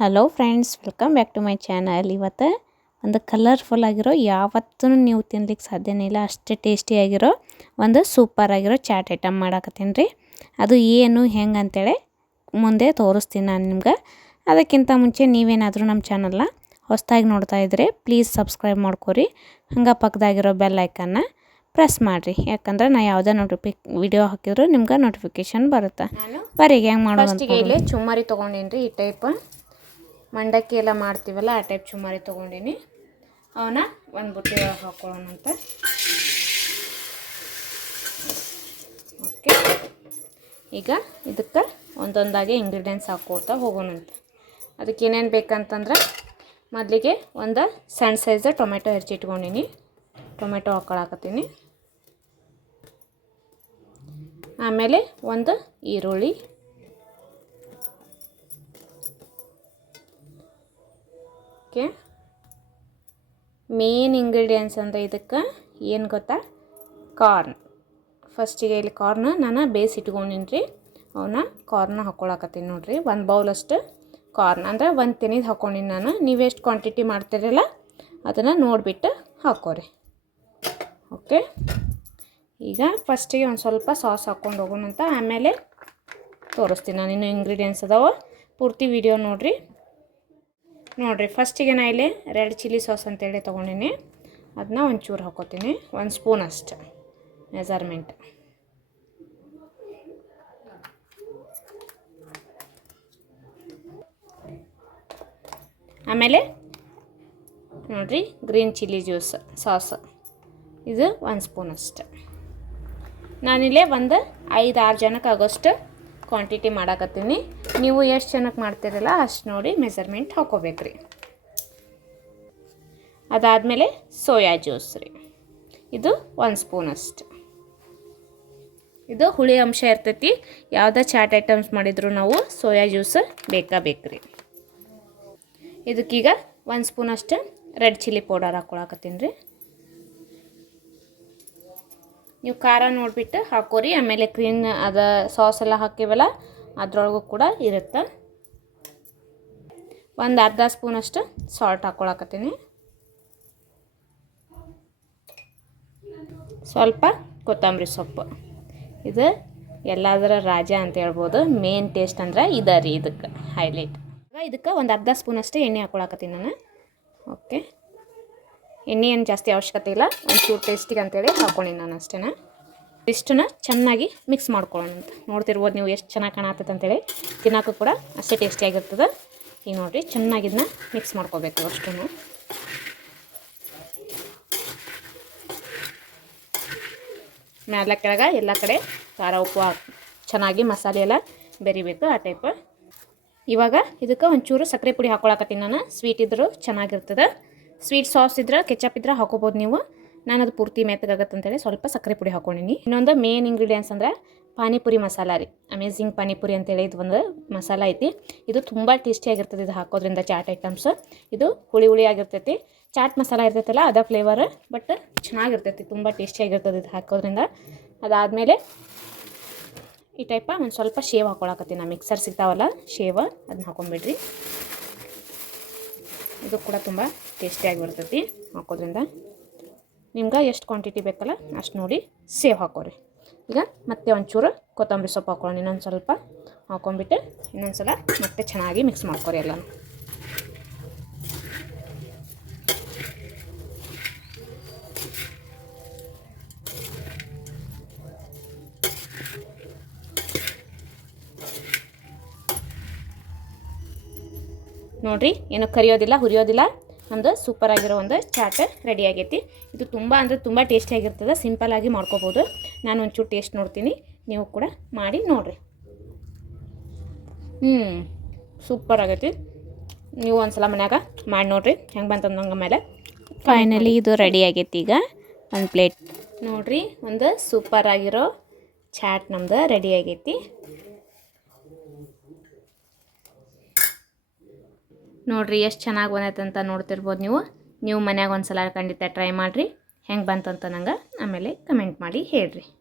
Hello friends welcome back to my channel ಇವತ್ತು ಒಂದು colourful ಆಗಿರೋ ಯಾವತ್ತೂ ನೀವು ತಿನ್ಲಿಕ್ಕೆ ಸಾಧ್ಯನೇ ಇಲ್ಲ ಅಷ್ಟೇ ಟೇಸ್ಟಿಯಾಗಿರೋ ಒಂದು ಸೂಪರ್ ಆಗಿರೋ ಚಾಟ್ ಐಟಮ್ ಮಾಡಾಕತ್ತೀನಿ ರೀ. ಅದು ಏನು ಹೆಂಗೆ ಅಂತೇಳಿ ಮುಂದೆ ತೋರಿಸ್ತೀನಿ ನಾನು ನಿಮ್ಗೆ. ಅದಕ್ಕಿಂತ ಮುಂಚೆ ನೀವೇನಾದರೂ ನಮ್ಮ ಚಾನಲ್ನ ಹೊಸದಾಗಿ ನೋಡ್ತಾ ಇದ್ರೆ ಪ್ಲೀಸ್ ಸಬ್ಸ್ಕ್ರೈಬ್ ಮಾಡ್ಕೊರಿ. ಹಂಗೆ ಪಕ್ಕದಾಗಿರೋ ಬೆಲ್ ಐಕನ್ನ ಪ್ರೆಸ್ ಮಾಡಿರಿ. ಯಾಕಂದ್ರೆ ನಾ ಯಾವುದೇ ನೋಟಿಫಿ ವಿಡಿಯೋ ಹಾಕಿದ್ರು ನಿಮ್ಗೆ ನೋಟಿಫಿಕೇಶನ್ ಬರುತ್ತೆ. ಬರೀ ಹೆಂಗೆ ಮಾಡೋದು ಇಲ್ಲಿ ಚುಮ್ಮರಿ ತೊಗೊಂಡೇನಿ ರೀ ಈ ಟೈಪ್ ಮಂಡಕ್ಕಿ ಎಲ್ಲ ಮಾಡ್ತೀವಲ್ಲ, ಆ ಟೈಪ್ ಚುಮಾರಿ ತೊಗೊಂಡೀನಿ. ಅವನ್ನ ಒಂದು ಬುಟ್ಟಿ ಒಳಗೆ ಹಾಕ್ಕೊಳ್ಳೋಣಂತ ಓಕೆ ಈಗ ಇದಕ್ಕೆ ಒಂದೊಂದಾಗಿ ಇಂಗ್ರೀಡಿಯೆಂಟ್ಸ್ ಹಾಕೋತಾ ಹೋಗೋಣಂತೆ ಅದಕ್ಕೆ ಏನೇನು ಬೇಕಂತಂದ್ರೆ, ಮೊದಲಿಗೆ ಒಂದು ಸಣ್ಣ ಸೈಜ್ ಟೊಮೆಟೊ ಹೆಚ್ಚಿಟ್ಕೊಂಡಿನಿ ಟೊಮೆಟೊ ಹಾಕೊಳಕತ್ತೀನಿ ಆಮೇಲೆ ಒಂದು ಈರುಳ್ಳಿ ಓಕೆ. ಮೇನ್ ಇಂಗ್ರೀಡಿಯೆಂಟ್ಸ್ ಅಂದರೆ ಇದಕ್ಕೆ ಏನು ಗೊತ್ತಾ? ಕಾರ್ನ್ ಫಸ್ಟಿಗೆ ಇಲ್ಲಿ ಕಾರ್ನ್ ನಾನು ಬೇಸ್ ರೀ. ಅವನ್ನ ಕಾರ್ನ ಹಾಕ್ಕೊಳಕತ್ತೀನಿ ನೋಡಿರಿ. ಒಂದು ಬೌಲಷ್ಟು ಕಾರ್ನ್ ಅಂದರೆ ಒಂದು ತೆನಿದು ಹಾಕ್ಕೊಂಡಿನಿ ನಾನು. ನೀವು ಎಷ್ಟು ಕ್ವಾಂಟಿಟಿ ಮಾಡ್ತೀರಲ್ಲ ಅದನ್ನು ನೋಡಿಬಿಟ್ಟು ಹಾಕೋರಿ. ಓಕೆ. ಈಗ ಫಸ್ಟಿಗೆ ಒಂದು ಸ್ವಲ್ಪ ಸಾಸ್ ಹಾಕ್ಕೊಂಡು ಹೋಗೋಣಂತ ಆಮೇಲೆ ತೋರಿಸ್ತೀನಿ ನಾನು ಇನ್ನೂ ಇಂಗ್ರೀಡಿಯೆಂಟ್ಸ್ ಅದಾವೆ. ಪೂರ್ತಿ ವಿಡಿಯೋ ನೋಡಿರಿ. ನೋಡಿರಿ ಫಸ್ಟಿಗೆ ನಾ ಇಲ್ಲಿ ರೆಡ್ ಚಿಲ್ಲಿ ಸಾಸ್ ಅಂತೇಳಿ ತೊಗೊಂಡಿನಿ. ಅದನ್ನ ಒಂಚೂರು ಹಾಕೋತೀನಿ. ಒಂದು ಸ್ಪೂನ್ ಅಷ್ಟು, ಮೆಜರ್ಮೆಂಟ್. ಆಮೇಲೆ ನೋಡಿರಿ ಗ್ರೀನ್ ಚಿಲ್ಲಿ ಜ್ಯೂಸ್ ಸಾಸ್. ಇದು ಒಂದು ಸ್ಪೂನ್ ಅಷ್ಟೆ. ನಾನಿಲ್ಲೇ ಒಂದು ಐದು ಆರು ಜನಕ್ಕೆ ಆಗೋಷ್ಟು ಕ್ವಾಂಟಿಟಿ ಮಾಡಾಕತ್ತೀನಿ. ನೀವು ಎಷ್ಟು ಜನಕ್ಕೆ ಮಾಡ್ತೀರಲ್ಲ ಅಷ್ಟು ನೋಡಿ ಮೆಸರ್ಮೆಂಟ್ ಹಾಕೋಬೇಕು ರೀ. ಅದಾದಮೇಲೆ ಸೋಯಾ ಜ್ಯೂಸ್ ರೀ. ಇದು ಒಂದು ಸ್ಪೂನ್ ಅಷ್ಟು. ಇದು ಹುಳಿ ಅಂಶ ಇರ್ತೈತಿ. ಯಾವುದೇ ಚಾಟ್ ಐಟಮ್ಸ್ ಮಾಡಿದ್ರು ನಾವು ಸೋಯಾ ಜ್ಯೂಸ್ ಬೇಕಾ ಬೇಕು ರೀ. ಇದಕ್ಕೀಗ ಒಂದು ಸ್ಪೂನ್ ಅಷ್ಟು ರೆಡ್ ಚಿಲ್ಲಿ ಪೌಡರ್ ಹಾಕ್ಕೊಳಕತ್ತೀನಿ ರೀ. ನೀವು ಖಾರ ನೋಡಿಬಿಟ್ಟು ಹಾಕೋರಿ. ಆಮೇಲೆ ಕ್ರೀನ್ ಅದ ಸಾಸ್ ಎಲ್ಲ ಹಾಕಿವಲ್ಲ ಅದ್ರೊಳಗೂ ಕೂಡ ಇರುತ್ತೆ. ಒಂದು ಅರ್ಧ ಸ್ಪೂನಷ್ಟು ಸಾಲ್ಟ್ ಹಾಕ್ಕೊಳಕತ್ತೀನಿ ಸ್ವಲ್ಪ ಕೊತ್ತಂಬರಿ ಸೊಪ್ಪು. ಇದು ಎಲ್ಲದರ ರಾಜ ಅಂತ ಹೇಳ್ಬೋದು. ಮೇನ್ ಟೇಸ್ಟ್ ಅಂದ್ರೆ ಇದ ರೀ ಇದಕ್ಕೆ, ಹೈಲೈಟ್. ಇದಕ್ಕೆ ಒಂದು ಅರ್ಧ ಸ್ಪೂನಷ್ಟು ಎಣ್ಣೆ ಹಾಕ್ಕೊಳಕತ್ತೀನಿ ನಾನು. ಓಕೆ ಎಣ್ಣೆ ಏನು ಜಾಸ್ತಿ ಅವಶ್ಯಕತೆ ಇಲ್ಲ. ಒಂಚೂರು ಟೇಸ್ಟಿಗೆ ಅಂತೇಳಿ ಹಾಕ್ಕೊಂಡಿನಿ ನಾನು ಅಷ್ಟೇ ಇಷ್ಟನ್ನ ಚೆನ್ನಾಗಿ ಮಿಕ್ಸ್ ಮಾಡ್ಕೊಳ್ಳೋಣ ಅಂತ. ನೋಡ್ತಿರ್ಬೋದು ನೀವು ಎಷ್ಟು ಚೆನ್ನಾಗಿ ಕಾಣತ್ತೈತೆ ಅಂತೇಳಿ. ತಿನ್ನೋಕ್ಕೂ ಕೂಡ ಅಷ್ಟೇ ಟೇಸ್ಟಿಯಾಗಿರ್ತದೆ ಈಗ ನೋಡಿರಿ, ಚೆನ್ನಾಗಿ ಇದನ್ನ ಮಿಕ್ಸ್ ಮಾಡ್ಕೋಬೇಕು ಅಷ್ಟೂ ಮ್ಯಾಲ ಕೆಳಗೆ ಎಲ್ಲ ಕಡೆ ಖಾರ, ಉಪ್ಪು ಚೆನ್ನಾಗಿ ಮಸಾಲೆ ಎಲ್ಲ ಬೆರಿಬೇಕು ಆ ಟೈಪ್ ಇವಾಗ ಇದಕ್ಕೆ ಒಂಚೂರು ಸಕ್ಕರೆ ಪುಡಿ ಹಾಕೊಳಕತ್ತೀನಿ ನಾನು. ಸ್ವೀಟ್ ಇದ್ದರೂ ಚೆನ್ನಾಗಿರ್ತದೆ. ಸ್ವೀಟ್ ಸಾಸ್ ಇದ್ರೆ ಕೆಚಪ್ ಇದ್ರೆ ಹಾಕೋಬೋದು ನೀವು. ನಾನು ಅದು ಪೂರ್ತಿ ಮೆತ್ತಗಾಗತ್ತೆ ಅಂತೇಳಿ ಸ್ವಲ್ಪ ಸಕ್ಕರೆ ಪುಡಿ ಹಾಕೊಂಡಿನಿ. ಇನ್ನೊಂದು ಮೇನ್ ಇಂಗ್ರೀಡಿಯೆಂಟ್ಸ್ ಅಂದ್ರೆ ಪಾನಿಪುರಿ ಮಸಾಲ ರೀ. ಅಮೇಝಿಂಗ್ ಪಾನಿಪುರಿ ಅಂತೇಳಿ ಇದು ಒಂದು ಮಸಾಲ ಐತಿ. ಇದು ತುಂಬ ಟೇಸ್ಟಿಯಾಗಿರ್ತದೆ ಇದು ಹಾಕೋದ್ರಿಂದ ಚಾಟ್ ಐಟಮ್ಸ್ ಇದು ಹುಳಿ ಹುಳಿ ಆಗಿರ್ತೈತಿ. ಚಾಟ್ ಮಸಾಲ ಇರ್ತೈತಲ್ಲ, ಅದ ಫ್ಲೇವರ್ ಬಟ್ ಚೆನ್ನಾಗಿರ್ತೈತಿ, ತುಂಬ ಟೇಸ್ಟಿಯಾಗಿರ್ತದೆ ಇದು ಹಾಕೋದ್ರಿಂದ. ಅದಾದಮೇಲೆ ಈ ಟೈಪ ಒಂದು ಸ್ವಲ್ಪ ಶೇವ್ ಹಾಕೊಳಕತ್ತೀನಿ ಮಿಕ್ಸರ್ ಸಿಗ್ತಾವಲ್ಲ, ಶೇವ ಅದನ್ನ ಹಾಕೊಂಡ್ಬಿಡ್ರಿ ಇದು ಕೂಡ ತುಂಬ ಟೇಸ್ಟಿಯಾಗಿ ಬರ್ತೈತಿ ಹಾಕೋದ್ರಿಂದ. ನಿಮ್ಗೆ ಎಷ್ಟು ಕ್ವಾಂಟಿಟಿ ಬೇಕಲ್ಲ ಅಷ್ಟು ನೋಡಿ ಸೇವ್ ಹಾಕೋರಿ. ಈಗ ಮತ್ತೆ ಒಂಚೂರು ಕೊತ್ತಂಬರಿ ಸೊಪ್ಪು ಹಾಕೊಳ್ಳೋಣ, ಇನ್ನೊಂದು ಸ್ವಲ್ಪ ಹಾಕೊಂಡ್ಬಿಟ್ಟು ಇನ್ನೊಂದು ಸಲ ಮತ್ತೆ ಚೆನ್ನಾಗಿ ಮಿಕ್ಸ್ ಮಾಡ್ಕೊರಿ ಎಲ್ಲ ನೋಡಿರಿ, ಏನು ಕರಿಯೋದಿಲ್ಲ, ಹುರಿಯೋದಿಲ್ಲ. ನಮ್ಮದು ಸೂಪರ್ ಆಗಿರೋ ಒಂದು ಚಾಟ್ ರೆಡಿ ಆಗೈತಿ. ಇದು ತುಂಬ ಅಂದರೆ ತುಂಬ ಟೇಸ್ಟಿಯಾಗಿರ್ತದೆ ಸಿಂಪಲ್ಲಾಗಿ ಮಾಡ್ಕೋಬೋದು. ನಾನು ಒಂಚೂರು ಟೇಸ್ಟ್ ನೋಡ್ತೀನಿ. ನೀವು ಕೂಡ ಮಾಡಿ ನೋಡಿರಿ. ಹ್ಞೂ ಸೂಪರ್ ಆಗೈತಿ. ನೀವು ಒಂದು ಸಲ ಮನ್ಯಾಗ ಮಾಡಿ ನೋಡಿರಿ. ಹೆಂಗೆ ಬಂತಂದಂಗೆ ಮೇಲೆ ಫೈನಲಿ ಇದು ರೆಡಿ ಆಗೈತಿ ಈಗ. ಒಂದು ಪ್ಲೇಟ್ ನೋಡಿರಿ, ಒಂದು ಸೂಪರ್ ಆಗಿರೋ ಚಾಟ್ ನಮ್ದು ರೆಡಿ ಆಗೈತಿ. ನೋಡಿರಿ ಎಷ್ಟು ಚೆನ್ನಾಗಿ ಬಂದೈತೆ ಅಂತ ನೋಡ್ತಿರ್ಬೋದು ನೀವು. ನೀವು ಮನ್ಯಾಗ ಒಂದು ಸಲ ಖಂಡಿತ ಟ್ರೈ ಮಾಡಿರಿ. ಹೆಂಗೆ ಬಂತಂತ ನಂಗೆ ಆಮೇಲೆ ಕಮೆಂಟ್ ಮಾಡಿ ಹೇಳ್ರಿ.